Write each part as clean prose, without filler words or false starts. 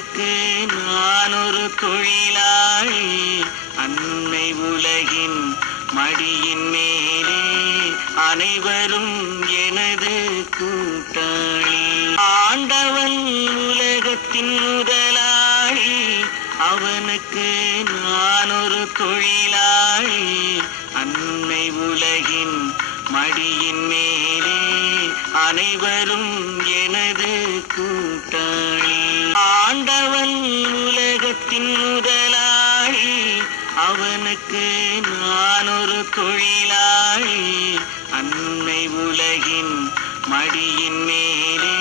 அவனுக்கு நான் ஒரு தொழிலாளி. அன்னை உலகின் மடியின் மேலே அனைவரும் எனது கூட்டாளி. ஆண்டவன் உலகத்தின் முதலாளி. அவனுக்கு நான் ஒரு தொழிலாளி. அன்னை உலகின் மடியின் மேலே அனைவரும் எனது கூட்டாளி. ஆண்டவன் உலகத்தின் முதலாளி. அவனுக்கு நான் ஒரு தொழிலாளி. அன்னை உலகின் மடியின் மேலே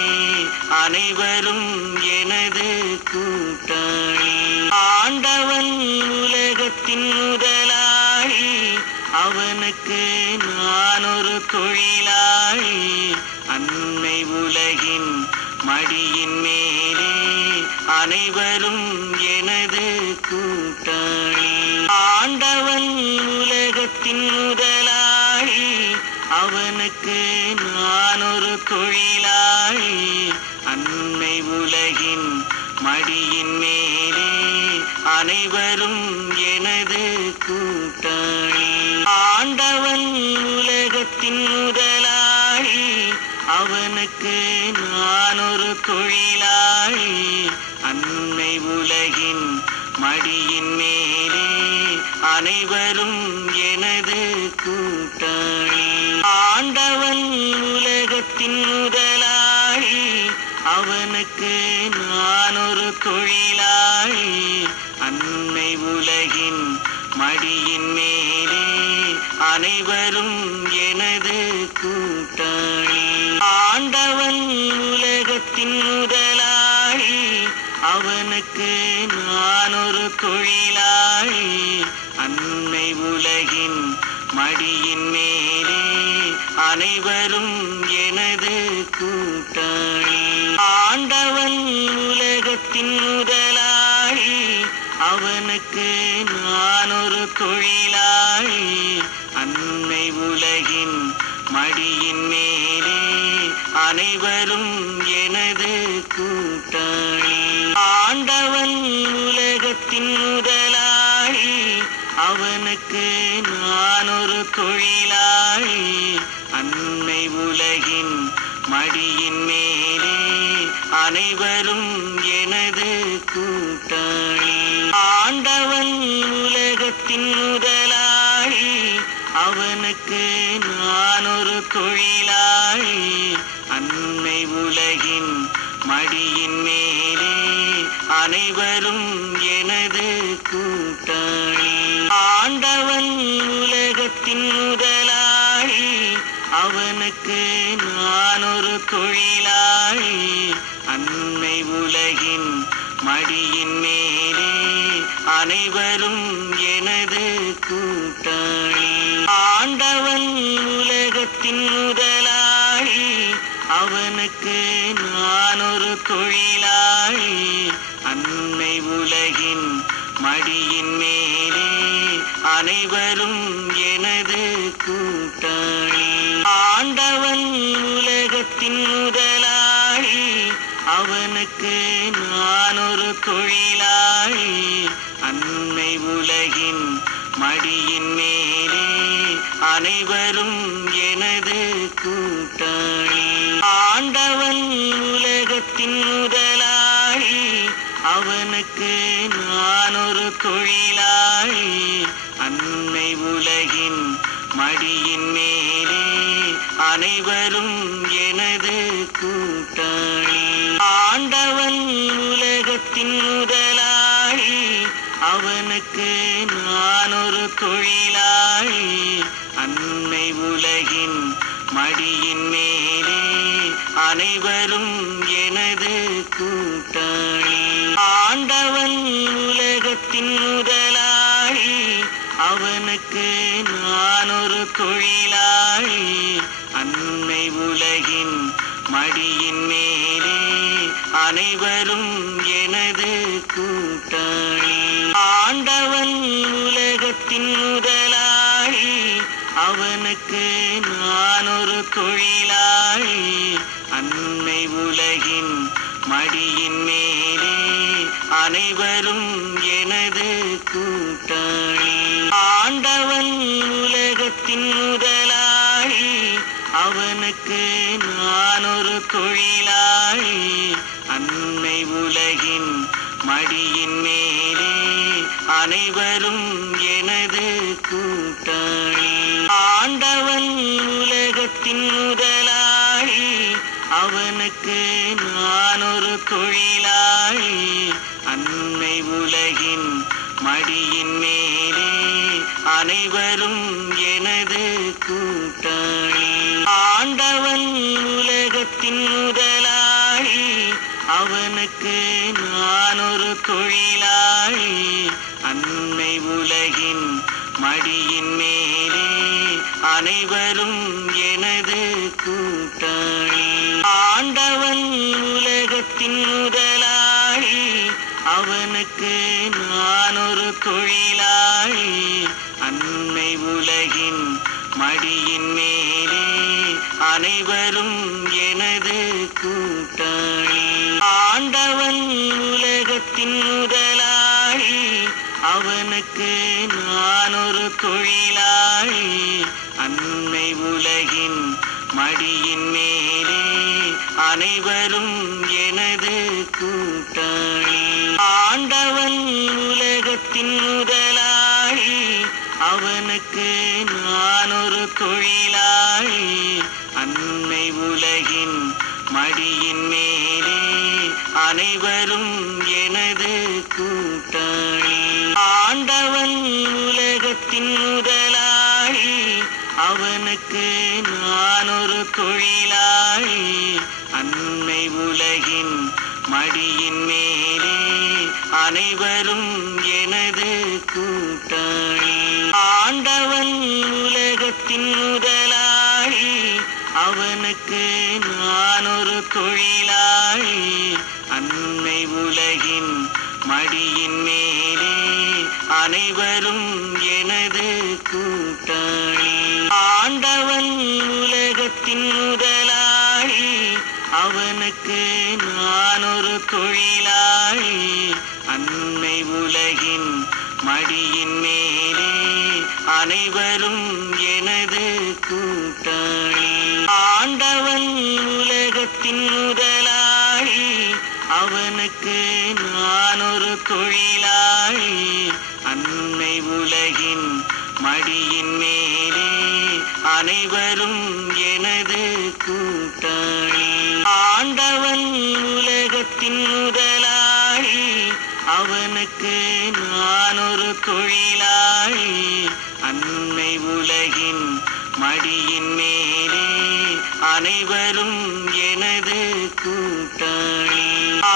அனைவரும் எனது கூட்டாளி. ஆண்டவன் உலகத்தின் முதலாளி. அவனுக்கு நான் ஒரு தொழிலாளி. அன்னை உலகின் மடியின் மேலே அனைவரும் எனது கூட்டாளி. ஆண்டவன் உலகத்தின் முதலாளி. அவனுக்கு நான் ஒரு தொழிலாளி. அன்னை உலகின் மடியின் மேலே அனைவரும் எனது கூட்டாளி. ஆண்டவன் உலகத்தின் முதலாளி. அவனுக்கு நான் ஒரு தொழிலாளி. அன்னை உலகின் மடியின் மேலே அனைவரும் எனது கூட்டாளி. ஆண்டவன் உலகத்தின் முதலாளி. அவனுக்கு நான் ஒரு தொழிலாளி. அன்னை உலகின் மடியின் மேலே அனைவரும் எனது கூட்டாளி. ஆண்டவன் உலகத்தின் முதலாளி. அவனுக்கு நான் ஒரு தொழிலாளி. அன்னை உலகின் மடியின் மேலே அனைவரும் எனது கூட்டாளி. ஆண்டவன் உலகத்தின் முதலாளி. அவனுக்கு நான் ஒரு தொழிலாளி. அன்னை உலகின் மடியின் மேலே அனைவரும் எனது கூட்டாளி. ஆண்டவன் உலகத்தின் முதலாளி. அவனுக்கு நான் ஒரு தொழிலாளி. அன்னை உலகின் மடியின் மேலே அனைவரும் எனது கூட்டாளி. ஆண்டவன் உலகத்தின் முதலாளி. அவனுக்கு நான் ஒரு தொழிலாளி. அன்னை உலகின் மடியின் மேலே அனைவரும் எனது கூட்டாளி. ஆண்டவன் உலகத்தின் முதலாளி. அவனுக்கு நான் ஒரு தொழிலாளி. அன்னை உலகின் மடியின் மேலே அனைவரும் எனது கூட்டாளி. ஆண்டவன் உலகத்தின் முதலாளி. அவனுக்கு நான் ஒரு தொழிலாளி. அன்னை உலகின் மடியின் மேலே அனைவரும் எனது கூட்டாளி. ஆண்டவன் உலகத்தின் முதலாளி. அவனுக்கு நான் ஒரு தொழிலாளி. அன்னை உலகின் மடியின் மேலே அனைவரும் எனது கூட்டாளி. ஆண்டவன் உலகத்தின் முதலாளி. அவனுக்கு நான் ஒரு தொழிலாளி. அன்னை உலகின் மடியின் மேலே அனைவரும் எனது கூட்டாளி. ஆண்டவன் உலகத்தின் முதலாளி. அவனுக்கு நான் ஒரு தொழிலாளி. அன்னை உலகின் மடியின் மேலே அனைவரும் எனது கூட்டாளி. ஆண்டவன் உலகத்தின் முதலாளி. அவனுக்கு நான் ஒரு தொழிலாளி. அன்னை உலகின் மடியின் மேலே அனைவரும் எனது கூட்டாளி. ஆண்டவன் உலகத்தின் முதலாளி. அவனுக்கு நான் ஒரு தொழிலாளி. அன்னை உலகின் மடியின் மேலே அனைவரும் எனது கூட்டாளி. ஆண்டவன் உலகத்தின் முதலாளி, அவனுக்கு நான் ஒரு தொழிலாளி. அன்னை உலகின் மடியின் மேலே அனைவரும் எனது கூட்டாளி. ஆண்டவன் உலகத்தின் முதலாளி, அவனுக்கு நான் ஒரு தொழிலாளி. அன்னை உலகின் மடியின் மேலே அனைவரும் எனது கூட்டாளி. ஆண்டவன் உலகத்தின் முதலாளி, அவனுக்கு நான் ஒரு தொழிலாளி. அன்னை உலகின் மடியின் மேலே அனைவரும் எனது கூட்டாளி. ஆண்டவன் உலகத்தின் முதலாளி, அவனுக்கு நான் ஒரு தொழிலாளி. அன்னை உலகின் மடியின் மேலே அனைவரும் எனது கூட்டாளி. ஆண்டவன் உலகத்தின் முதலாளி, அவனுக்கு நான் ஒரு தொழிலாளி. அன்னை உலகின் மடியின் மேலே அனைவரும் எனது கூட்டாளி. ஆண்டவன் உலகத்தின் முதலாளி, அவனுக்கு நான் ஒரு தொழிலாளி. அன்னை உலகின் மடியின் மேலே அனைவரும் எனது கூட்டாளி. ஆண்டவன் உலகத்தின் முதலாளி, அவனுக்கு நான் ஒரு தொழிலாளி. அன்னை உலகின் மடியின் மேலே அனைவரும் எனது கூட்டாளி. ஆண்டவன் உலகத்தின் முதலாளி, அவனுக்கு நான் ஒரு தொழிலாளி. அன்னை உலகின் மடியின் மேலே அனைவரும் எனது கூட்டாளி. ஆண்டவன் உலகத்தின் முதலாளி, அவனுக்கு நான் ஒரு தொழிலாளி. அன்னை உலகின் மடியின் மேலே அனைவரும் எனது கூட்டாளி. ஆண்டவன் உலகத்தின் முதலாளி, அவனுக்கு நான் ஒரு தொழிலாளி. அன்னை உலகின் மடியின் மேலே அனைவரும் எனது கூட்டாளி. ஆண்டவன் உலகத்தின் முதலாளி, அவனுக்கு நான் ஒரு தொழிலாளி. அன்னை உலகின் மடியின் மேலே அனைவரும் எனது கூட்டாளி.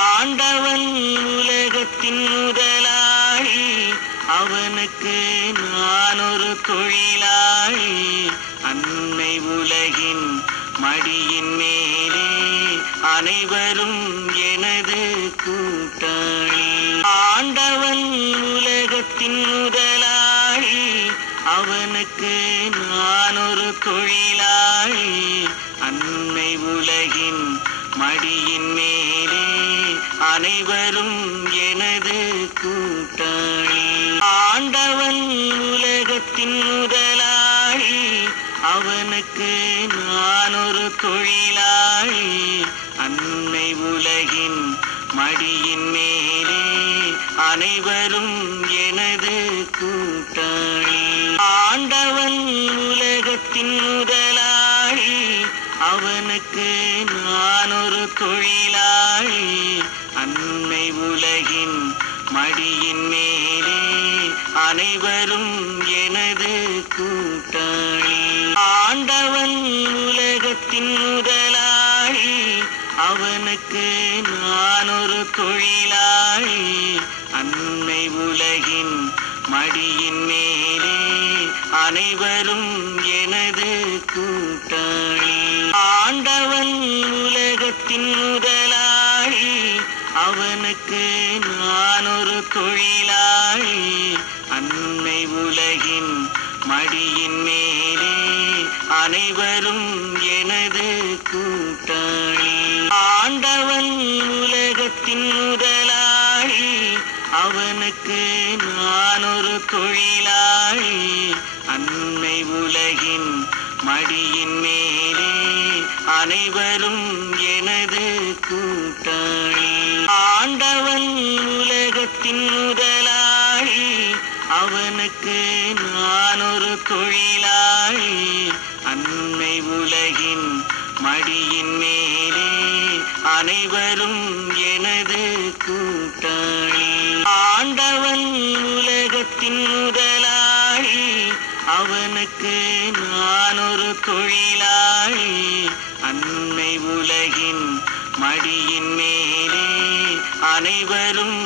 ஆண்டவன் உலகத்தின் முதலாளி, அவனுக்கு நான் ஒரு தொழிலாளி. அன்னை உலகின் மடியின் மேலே அனைவரும் எனது கூட்டாளி. ஆண்டவன் உலகத்தின் முதலாளி, அவனுக்கு நான் ஒரு தொழிலாளி. அன்னை உலகின் மடியின் மேலே அனைவரும் எனது கூட்டாளி. ஆண்டவன் உலகத்தின் முதலாளி, அவனுக்கு நான் ஒரு தொழிலாளி. அன்னை உலகின் மடியின் மேலே அனைவரும் எனது கூட்டாளி. ஆண்டவன் உலகத்தின் முதலாளி, அவனுக்கு நான் ஒரு தொழிலாளி. அன்னை உலகின் மடியின் மேலே அனைவரும் எனது கூட்டாளி. ஆண்டவன் உலகத்தின் முதலாளி, அவனுக்கு நான் ஒரு தொழிலாளி. அன்னை உலகின் மடியின் மேலே அனைவரும் எனது கூட்டாளி. ஆண்டவன் உலகத்தின் முதலாளி, அவனுக்கு நான் ஒரு தொழிலாளி. அன்னை உலகின் மடியின் மேலே அனைவரும் எனது கூட்டாளி. ஆண்டவன் உலகத்தின் முதலாளி, அனைவரும் எனது கூட்டாளி. ஆண்டவன் உலகத்தின் முதலாளி, அவனுக்கு நான் ஒரு தொழிலாளி. அன்னை உலகின் மடியின் மேலே அனைவரும் எனது கூட்டாளி. ஆண்டவன் உலகத்தின் முதலாளி, அவனுக்கு நான் ஒரு தொழிலாளி. அன்னை உலகின் மடியின் மேலே அனைவரும்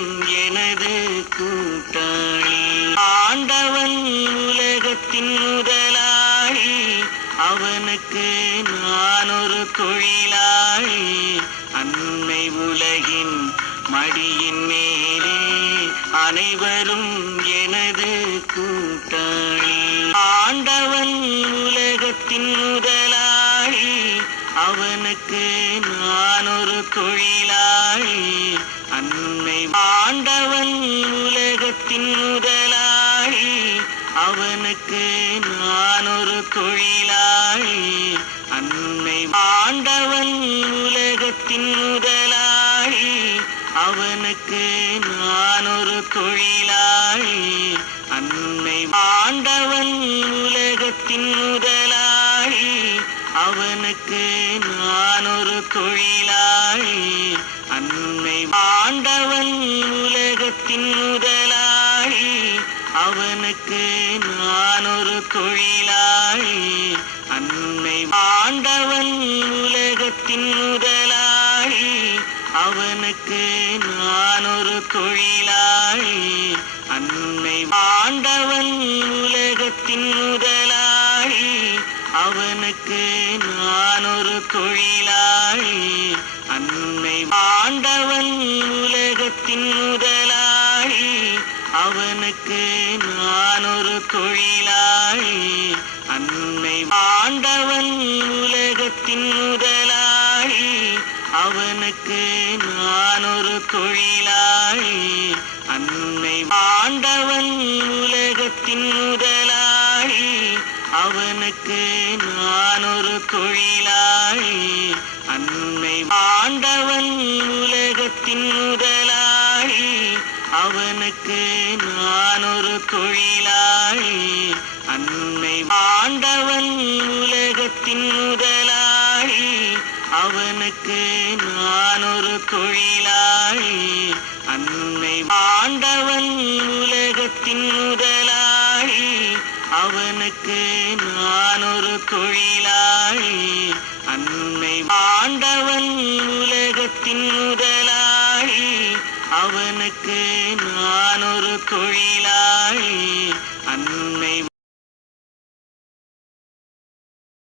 எனது கூட்டாளி. ஆண்டவன் உலகத்தின் முதலாளி, அவனுக்கு நான் ஒரு தொழிலாளி. அன்னை உலகின் மடியின் மேலே அனைவரும் எனது கூட்டாளி. ஆண்டவன் உலகத்தின் முதலாளி, அவனுக்கு நான் ஒரு தொழிலாளி. அன்னை ஆண்டவன் உலகத்தின் முதலாளி, அவனுக்கு நான் ஒரு தொழிலாளி. அன்னை ஆண்டவன் உலகத்தின் முதலாளி, அவனுக்கு நான் ஒரு தொழிலாளி. அன்னை ஆண்டவன் உலகத்தின் முதலாளி, அவனுக்கு நான் ஒரு தொழிலாளி. அன்னை ஆண்டவன் உலகத்தின் முதலாளி, அவனுக்கு நான் ஒரு தொழிலாளி. அன்னை ஆண்டவன் உலகத்தின் முதலாளி, அவனுக்கு நான் ஒரு தொழிலாளி. அன்னை ஆண்டவன் உலகத்தின் முதலாளி, அவனுக்கு நான் ஒரு தொழிலாளி. அன்னை ஆண்டவன் உலகத்தின் முதலாளி, அவனுக்கு நான் ஒரு தொழிலாளி. அன்னை ஆண்டவன் உலகத்தின் முதலாளி, அவனுக்கு நான் ஒரு தொழிலாளி. அன்னை ஆண்டவன் உலகத்தின் முதலாளி, அவனுக்கு நான் ஒரு தொழிலாளி. அன்னை ஆண்டவன் உலகத்தின் முதலாளி, அவனுக்கு நான் ஒரு தொழிலாளி. அன்னை ஆண்டவன் உலகத்தின் முதலாளி, அவனுக்கு நான் ஒரு தொழிலாளி. அன்னை ஆண்டவன் உலகத்தின் முதலாளி, அவனுக்கு நான் ஒரு தொழிலாளி. அன்னை ஆண்டவன் உலகத்தின் முதலாளி, அவனுக்கு நான் ஒரு தொழிலாளி. அன்னை